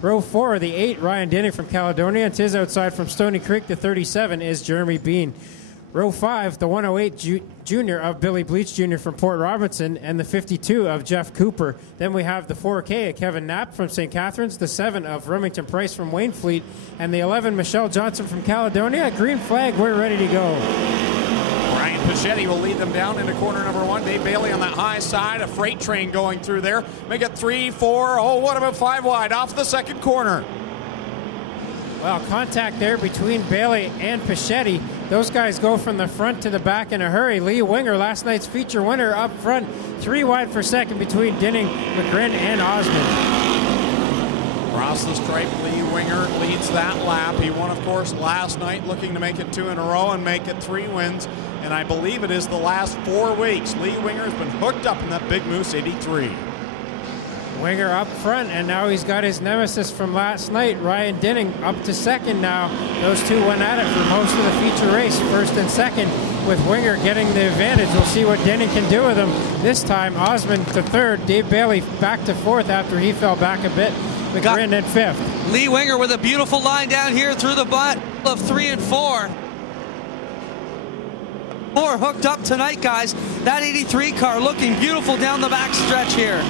Row 4, the 8, Ryan Denning from Caledonia. And his outside from Stony Creek, the 37, is Jeremy Bean. Row 5, the 108 junior of Billy Bleach Jr. from Port Robinson, and the 52 of Jeff Cooper. Then we have the 4K of Kevin Knapp from St. Catharines, the 7 of Remington Price from Waynfleet, and the 11, Michelle Johnson from Caledonia. Green flag, we're ready to go. Ryan Pichetti will lead them down into corner number 1. Dave Bailey on that high side, a freight train going through there. Make it 3, 4, oh, what about 5 wide off the second corner. Well, contact there between Bailey and Pichetti. Those guys go from the front to the back in a hurry. Lee Winger, last night's feature winner, up front. 3 wide for second between Dinning, McGrin, and Osmond. Across the stripe, Lee Winger leads that lap. He won, of course, last night, looking to make it 2 in a row and make it 3 wins. And I believe it is the last 4 weeks. Lee Winger has been hooked up in that Big Moose 83. Winger up front, and now he's got his nemesis from last night, Ryan Dinning, up to second now. Those two went at it for most of the feature race, first and second, with Winger getting the advantage. We'll see what Dinning can do with him this time. Osmond to third, Dave Bailey back to fourth after he fell back a bit. McGrin in fifth. Lee Winger with a beautiful line down here through the butt of 3 and 4. 4 hooked up tonight, guys. That 83 car looking beautiful down the back stretch here.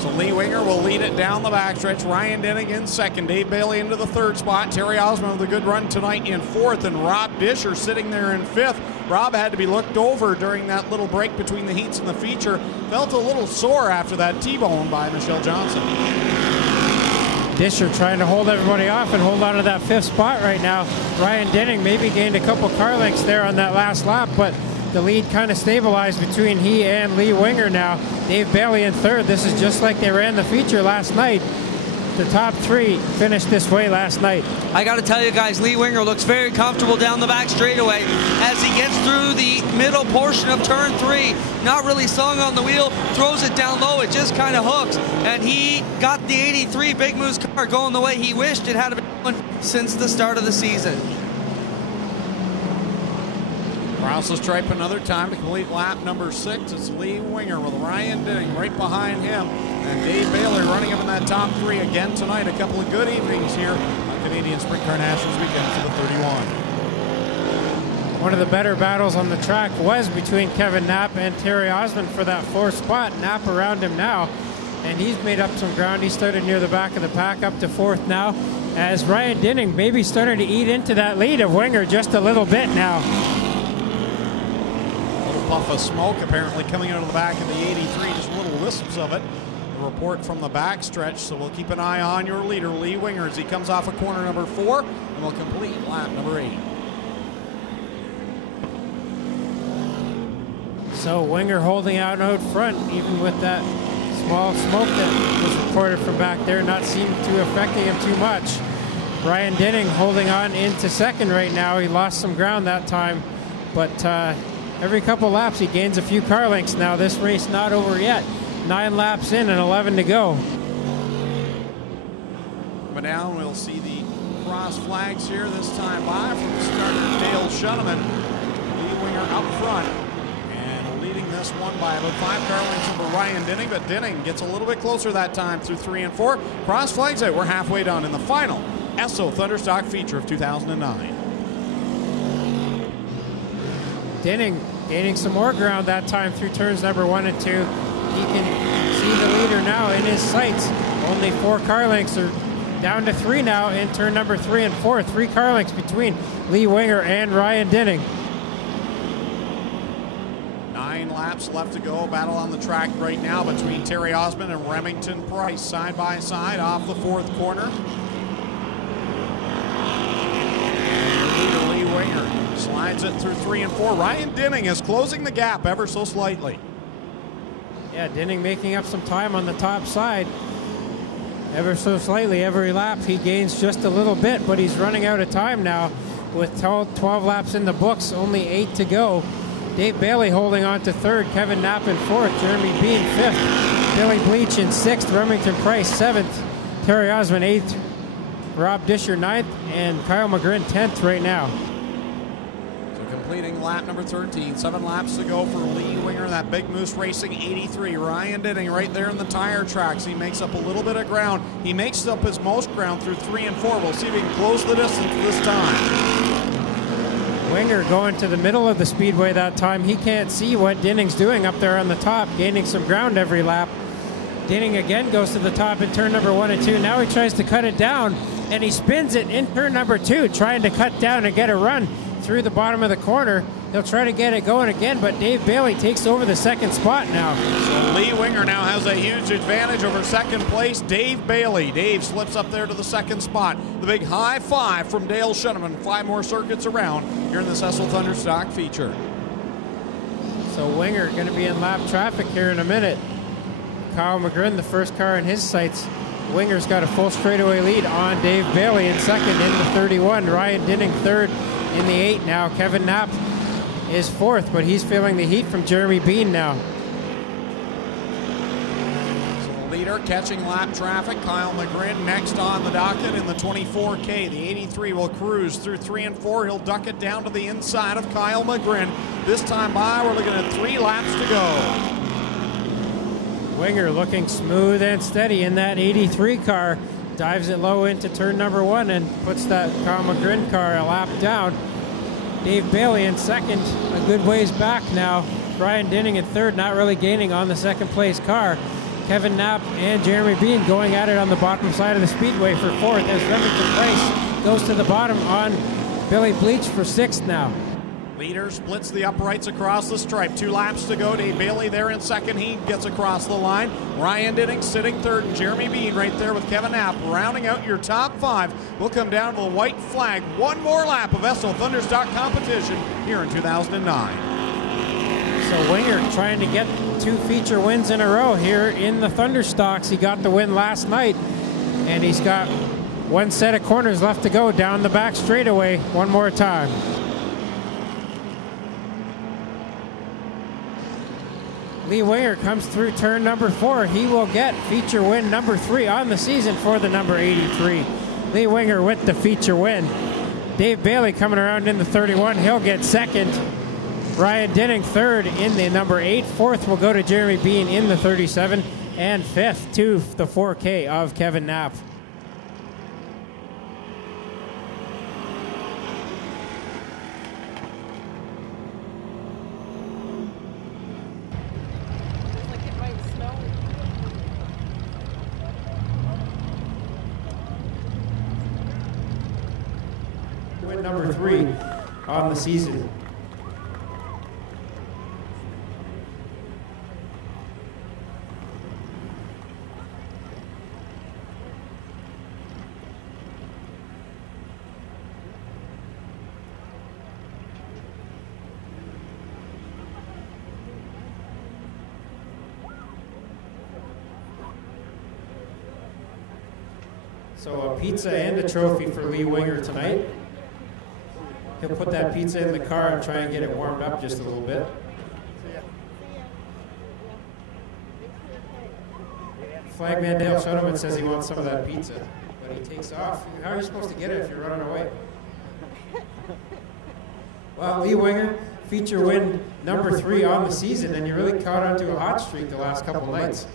So Lee Winger will lead it down the backstretch. Ryan Denning in second. Dave Bailey into the third spot. Terry Osmond with a good run tonight in fourth. And Rob Disher sitting there in fifth. Rob had to be looked over during that little break between the heats and the feature. Felt a little sore after that T-bone by Michelle Johnson. Disher trying to hold everybody off and hold on to that fifth spot right now. Ryan Denning maybe gained a couple car lengths there on that last lap, but the lead kind of stabilized between he and Lee Winger now. Dave Bailey in third. This is just like they ran the feature last night. The top 3 finished this way last night. I got to tell you guys, Lee Winger looks very comfortable down the back straightaway as he gets through the middle portion of turn 3. Not really slung on the wheel, throws it down low, it just kind of hooks. And he got the 83 Big Moose car going the way he wished it had been going since the start of the season. Across the stripe another time to complete lap number 6. It's Lee Winger with Ryan Denning right behind him. And Dave Bailey running him in that top 3 again tonight. A couple of good evenings here on Canadian Sprint Car Nationals weekend for the 31. One of the better battles on the track was between Kevin Knapp and Terry Osmond for that 4th spot. Knapp around him now, and he's made up some ground. He started near the back of the pack, up to 4th now, as Ryan Denning maybe starting to eat into that lead of Winger just a little bit now. Puff of smoke apparently coming out of the back of the 83, just little wisps of it. A report from the backstretch, so we'll keep an eye on your leader, Lee Winger, as he comes off of corner number 4 and will complete lap number 8. So Winger holding out front, even with that small smoke that was reported from back there, not seeming to affecting him too much. Ryan Denning holding on into second right now. He lost some ground that time, but every couple laps he gains a few car lengths now. This race not over yet. 9 laps in and 11 to go. But now we'll see the cross flags here this time by from starter Dale Shuneman. Lee Winger up front and leading this one by about 5 car lengths over Ryan Denning, but Denning gets a little bit closer that time through 3 and 4. Cross flags out. We're halfway done in the final Esso Thunderstock feature of 2009. Denning gaining some more ground that time through turns number 1 and 2. He can see the leader now in his sights. Only 4 car lengths, are down to 3 now in turn number 3 and 4. 3 car lengths between Lee Winger and Ryan Denning. 9 laps left to go. Battle on the track right now between Terry Osmond and Remington Price side by side off the 4th corner. Lee Winger slides it through 3 and 4. Ryan Denning is closing the gap ever so slightly. Yeah, Denning making up some time on the top side. Ever so slightly every lap he gains just a little bit, but he's running out of time now with 12 laps in the books, only 8 to go. Dave Bailey holding on to 3rd, Kevin Knapp in 4th, Jeremy Bean 5th, Billy Bleach in 6th, Remington Price 7th, Terry Osmond 8th, Rob Disher 9th, and Kyle McGrin 10th right now. So completing lap number 13, 7 laps to go for Lee Winger. that Big Moose Racing 83. Ryan Denning right there in the tire tracks. He makes up a little bit of ground. He makes up his most ground through 3 and 4. We'll see if he can close the distance this time. Winger going to the middle of the speedway that time. He can't see what Denning's doing up there on the top, gaining some ground every lap. Denning again goes to the top in turn number 1 and 2. Now he tries to cut it down, and he spins it in turn number 2, trying to cut down and get a run through the bottom of the corner. He'll try to get it going again, but Dave Bailey takes over the second spot now. So Lee Winger now has a huge advantage over second place, Dave Bailey. Dave slips up there to the second spot. The big high five from Dale Shuneman. 5 more circuits around here in this Essel Thunderstock feature. So Winger going to be in lap traffic here in a minute. Kyle McGrin, the first car in his sights. Winger's got a full straightaway lead on Dave Bailey in second in the 31. Ryan Denning third in the 8 now. Kevin Knapp is fourth, but he's feeling the heat from Jeremy Bean now. So the leader catching lap traffic. Kyle McGrin next on the docket in the 24K. The 83 will cruise through 3 and 4. He'll duck it down to the inside of Kyle McGrin. This time by, we're looking at 3 laps to go. Winger looking smooth and steady in that 83 car. Dives it low into turn number 1 and puts that Kyle McGrin car a lap down. Dave Bailey in second, a good ways back now. Ryan Denning in third, not really gaining on the second place car. Kevin Knapp and Jeremy Bean going at it on the bottom side of the speedway for fourth as Remington Price goes to the bottom on Billy Bleach for sixth now. Leader splits the uprights across the stripe. 2 laps to go. Dave Bailey there in second. He gets across the line. Ryan Denning sitting third. And Jeremy Bean right there with Kevin Knapp. Rounding out your top 5. We'll come down to the white flag. 1 more lap of Essel Thunderstock competition here in 2009. So Winger trying to get 2 feature wins in a row here in the Thunderstocks. He got the win last night, and he's got 1 set of corners left to go down the back straightaway one more time. Lee Winger comes through turn number 4. He will get feature win number 3 on the season for the number 83. Lee Winger with the feature win. Dave Bailey coming around in the 31. He'll get second. Ryan Denning third in the number 8. Fourth will go to Jeremy Bean in the 37. And fifth to the 4K of Kevin Knapp. Win number 3 on the season. So a pizza and a trophy for Lee Winger tonight. He'll put that pizza in the car and try and get it warmed up just a little bit. Flagman Dale Shuneman says he wants some of that pizza, but he takes off. How are you supposed to get it if you're running away? Well, Lee Winger, feature win number 3 on the season, and you really caught onto a hot streak the last couple nights.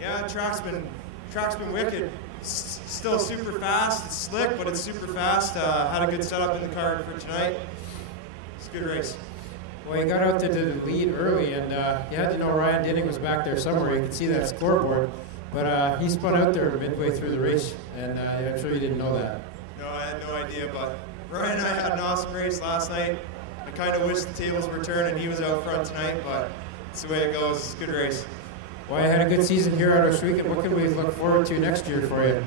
Yeah, track's been wicked. It's still super fast. It's slick, but it's super fast. Had a good setup in the car for tonight. It's a good race. Well, you got out to the lead early, and you had to know Ryan Denning was back there somewhere. You could see that scoreboard, but he spun out there midway through the race, and I'm sure you didn't know that. No, I had no idea, but Ryan and I had an awesome race last night. I kind of wish the tables were turned and he was out front tonight, but it's the way it goes. It's a good race. Well, you had a good season here at Ohsweken. What can we look forward to next year for you?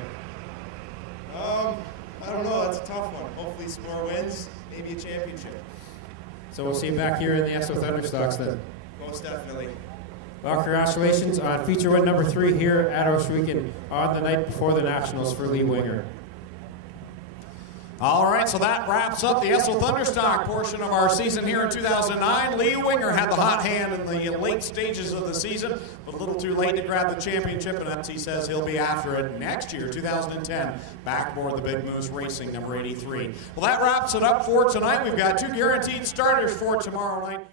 I don't know. That's a tough one. Hopefully some more wins, maybe a championship. So we'll see you back here in the Essel Thunderstocks then. Most definitely. Well, congratulations on feature win number 3 here at Ohsweken on the night before the Nationals for Lee Winger. All right, so that wraps up the Essel Thunderstock portion of our season here in 2009. Lee Winger had the hot hand in the late stages of the season, but a little too late to grab the championship, and as he says, he'll be after it next year, 2010, back aboard the Big Moose Racing number 83. Well, that wraps it up for tonight. We've got 2 guaranteed starters for tomorrow night.